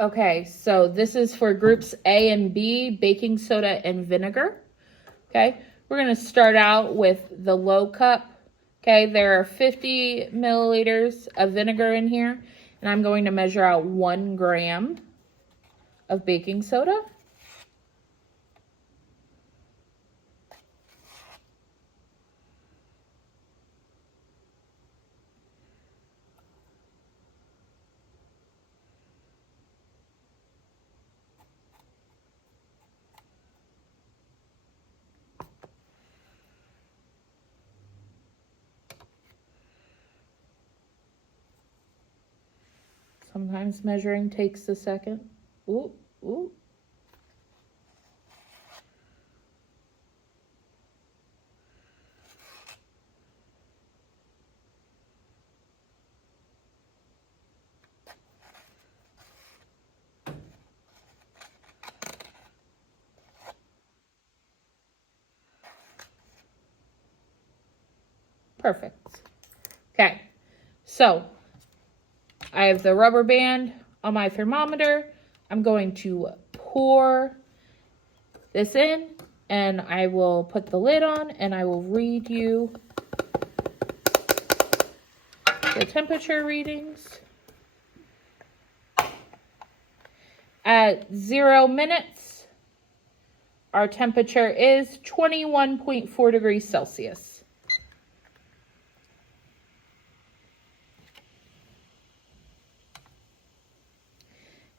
Okay, so this is for groups A and B, baking soda and vinegar. Okay, we're going to start out with the low cup. Okay, there are 50 milliliters of vinegar in here, and I'm going to measure out 1 gram of baking soda. Sometimes measuring takes a second. Ooh, ooh. Perfect. Okay, so I have the rubber band on my thermometer. I'm going to pour this in, and I will put the lid on, and I will read you the temperature readings. At 0 minutes, our temperature is 21.4 degrees Celsius.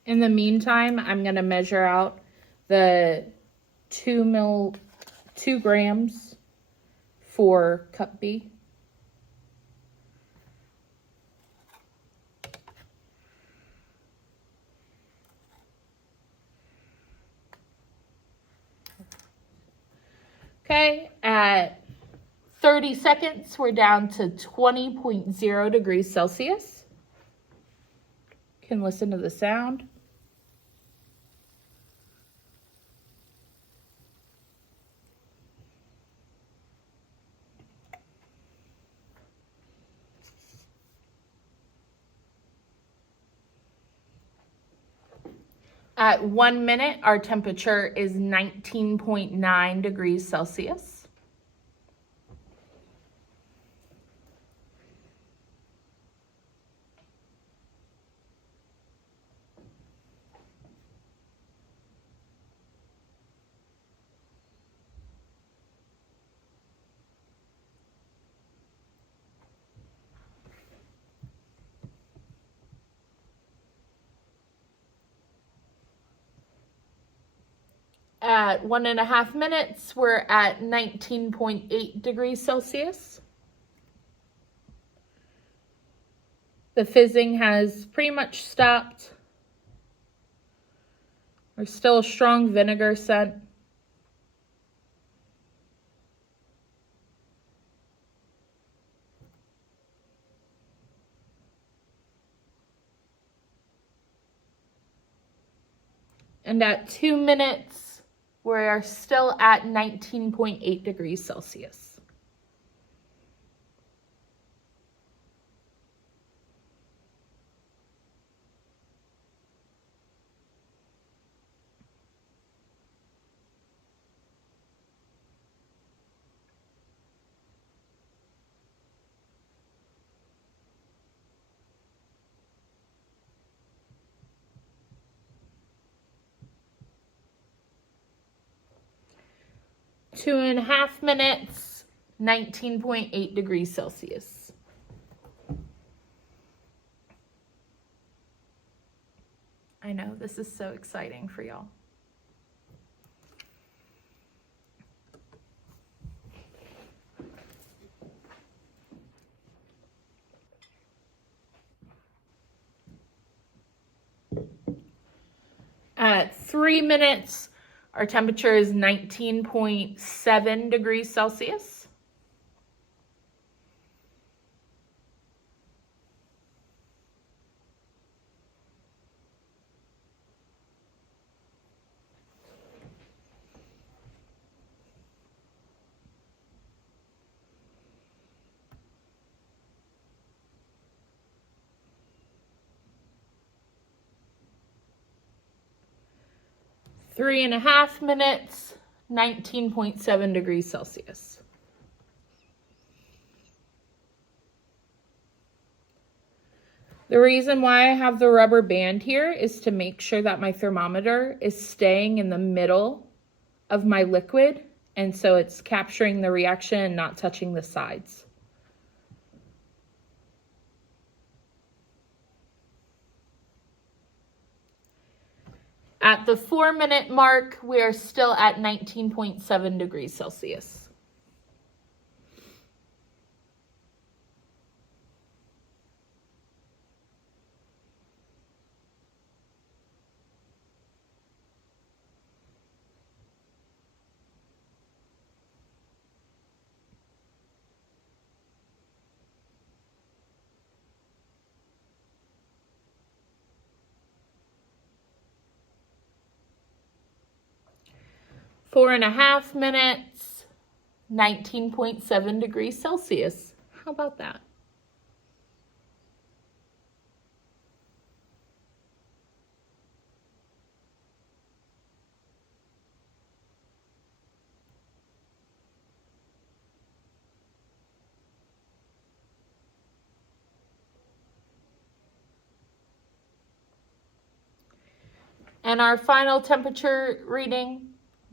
In the meantime, I'm going to measure out the 2 grams for cup B. Okay, at 30 seconds, we're down to 20.0 degrees Celsius. You can listen to the sound. At 1 minute, our temperature is 19.9 degrees Celsius. At 1.5 minutes, we're at 19.8 degrees Celsius. The fizzing has pretty much stopped. There's still a strong vinegar scent. And at 2 minutes, we are still at 19.8 degrees Celsius. Two and a half minutes, 19.8 degrees Celsius. I know, this is so exciting for y'all. At 3 minutes, our temperature is 19.7 degrees Celsius. 3.5 minutes, 19.7 degrees Celsius. The reason why I have the rubber band here is to make sure that my thermometer is staying in the middle of my liquid, and so it's capturing the reaction and not touching the sides. At the 4-minute mark, we are still at 19.7 degrees Celsius. Four and a half minutes, 19.7 degrees Celsius. How about that? And our final temperature reading,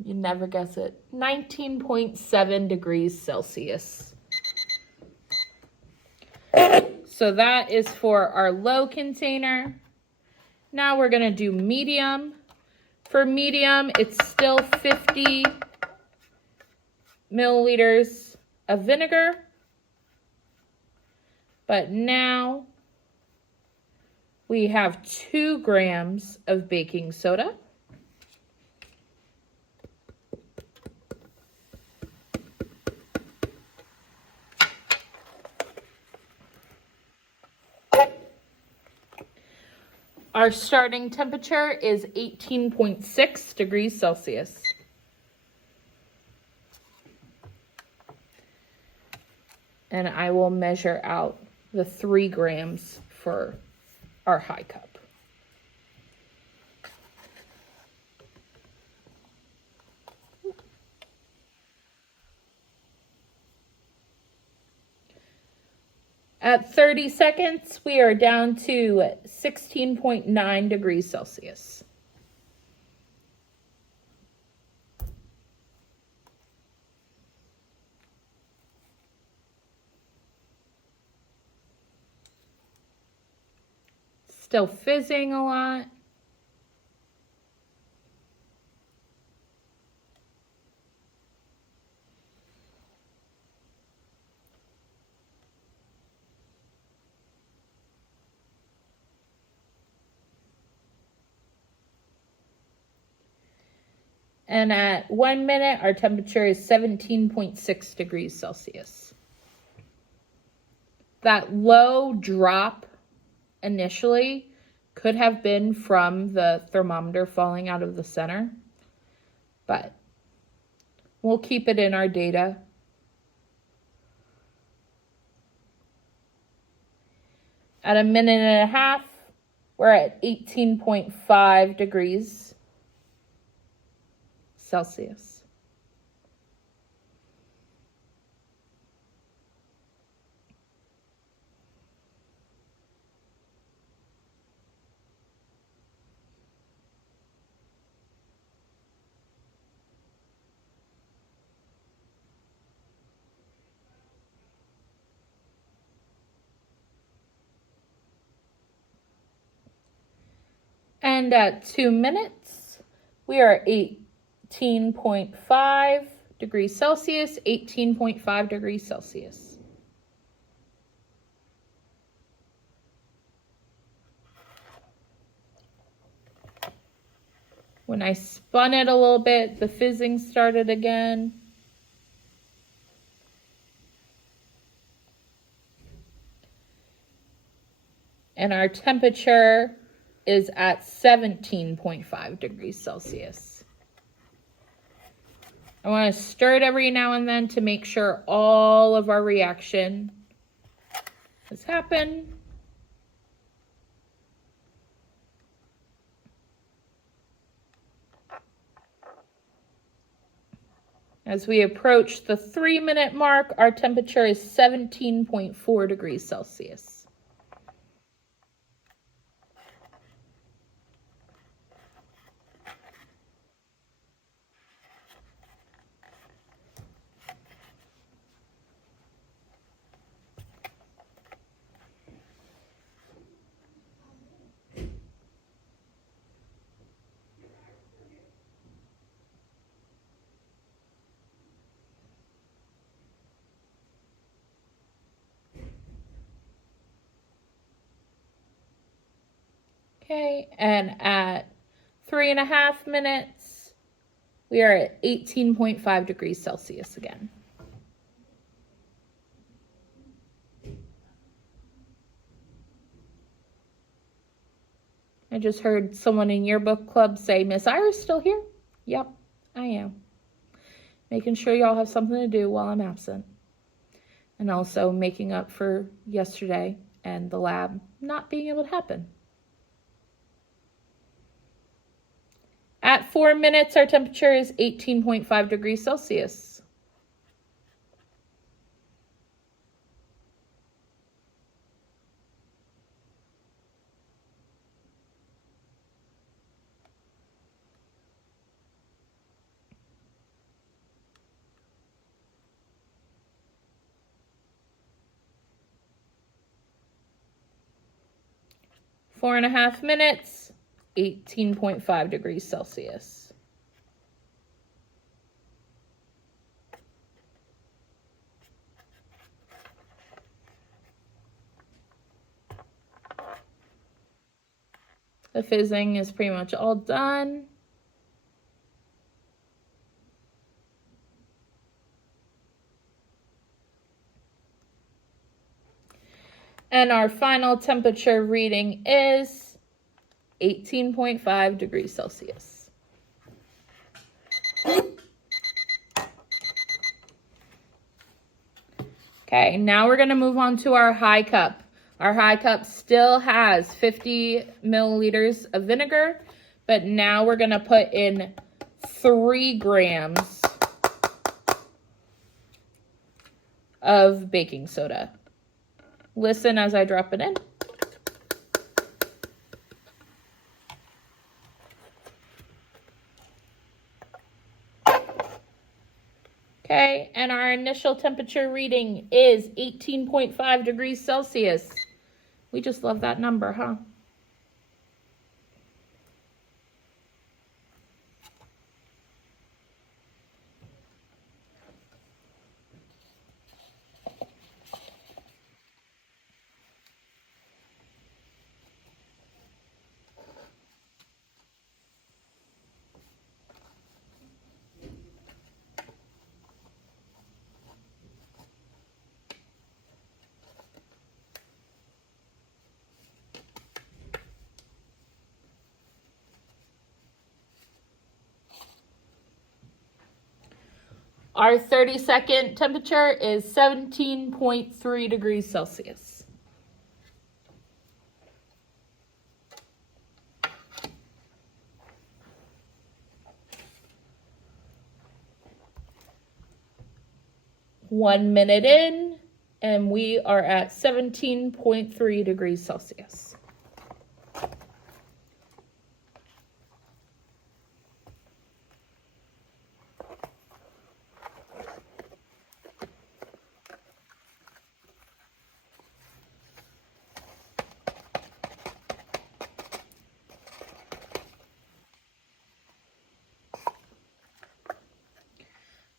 you never guess it, 19.7 degrees Celsius. So that is for our low container. Now we're gonna do medium. For medium, it's still 50 milliliters of vinegar, but now we have 2 grams of baking soda. Our starting temperature is 18.6 degrees Celsius. And I will measure out the 3 grams for our high cup. At 30 seconds, we are down to 16.9 degrees Celsius. Still fizzing a lot. And at 1 minute, our temperature is 17.6 degrees Celsius. That low drop initially could have been from the thermometer falling out of the center, but we'll keep it in our data. At 1.5 minutes, we're at 18.5 degrees Celsius. And at 2 minutes, we are 18.5 degrees Celsius, 18.5 degrees Celsius. When I spun it a little bit, the fizzing started again. And our temperature is at 17.5 degrees Celsius. I want to stir it every now and then to make sure all of our reaction has happened. As we approach the 3-minute mark, our temperature is 17.4 degrees Celsius. Okay, and at 3.5 minutes, we are at 18.5 degrees Celsius again. I just heard someone in yearbook club say, Miss Iris still here? Yep, I am. Making sure y'all have something to do while I'm absent. And also making up for yesterday and the lab not being able to happen. At 4 minutes, our temperature is 18.5 degrees Celsius. Four and a half minutes, 18.5 degrees Celsius. The fizzing is pretty much all done. And our final temperature reading is 18.5 degrees Celsius. Okay, now we're going to move on to our high cup. Our high cup still has 50 milliliters of vinegar, but now we're going to put in 3 grams of baking soda. Listen as I drop it in. Okay, and our initial temperature reading is 18.5 degrees Celsius. We just love that number, huh? Our 30-second temperature is 17.3 degrees Celsius. One minute in, and we are at 17.3 degrees Celsius.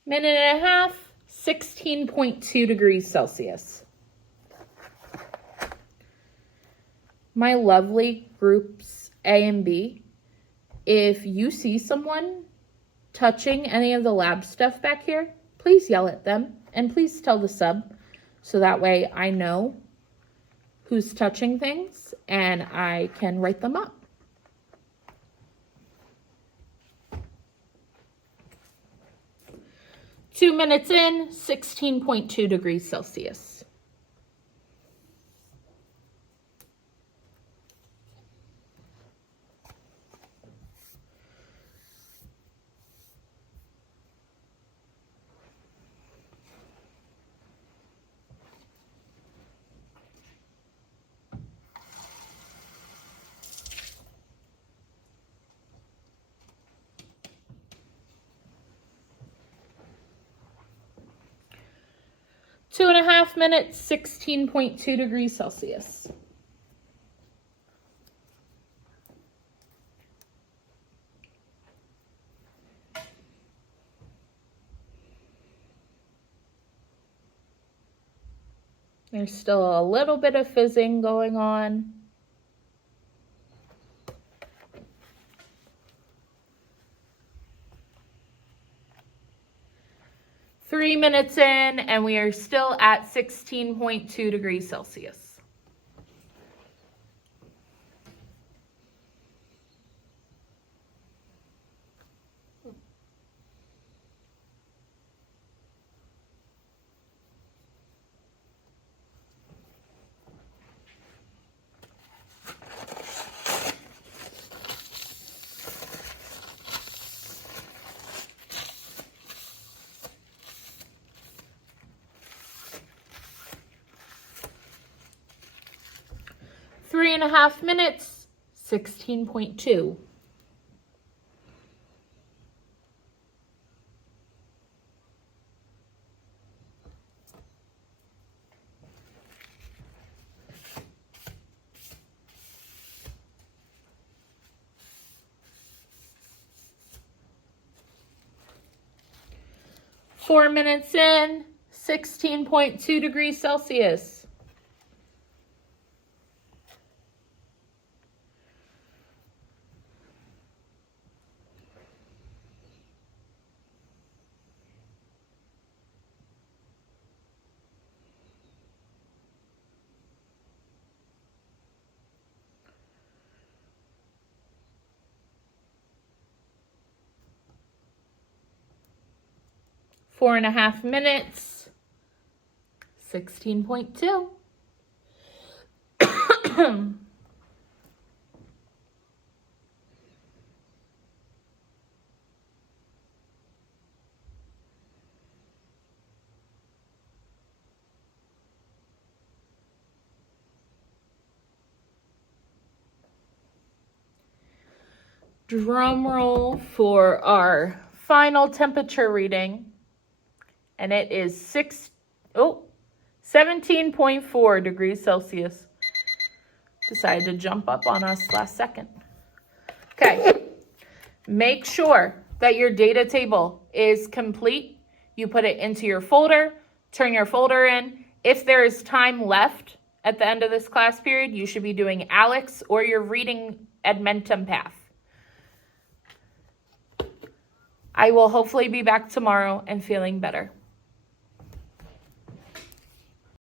Minute and a half, 16.2 degrees Celsius. My lovely groups A and B, if you see someone touching any of the lab stuff back here, please yell at them and please tell the sub so that way I know who's touching things and I can write them up. Two minutes in, 16.2 degrees Celsius. 2.5 minutes, 16.2 degrees Celsius. There's still a little bit of fizzing going on. Three minutes in, and we are still at 16.2 degrees Celsius. Three and a half minutes, 16.2. Four minutes in, 16.2 degrees Celsius. 4.5 minutes, 16.2. Drum roll for our final temperature reading. And it is 17.4 degrees Celsius. Decided to jump up on us last second. Okay, make sure that your data table is complete. You put it into your folder, turn your folder in. If there is time left at the end of this class period, you should be doing ALEKS or your reading Edmentum path. I will hopefully be back tomorrow and feeling better.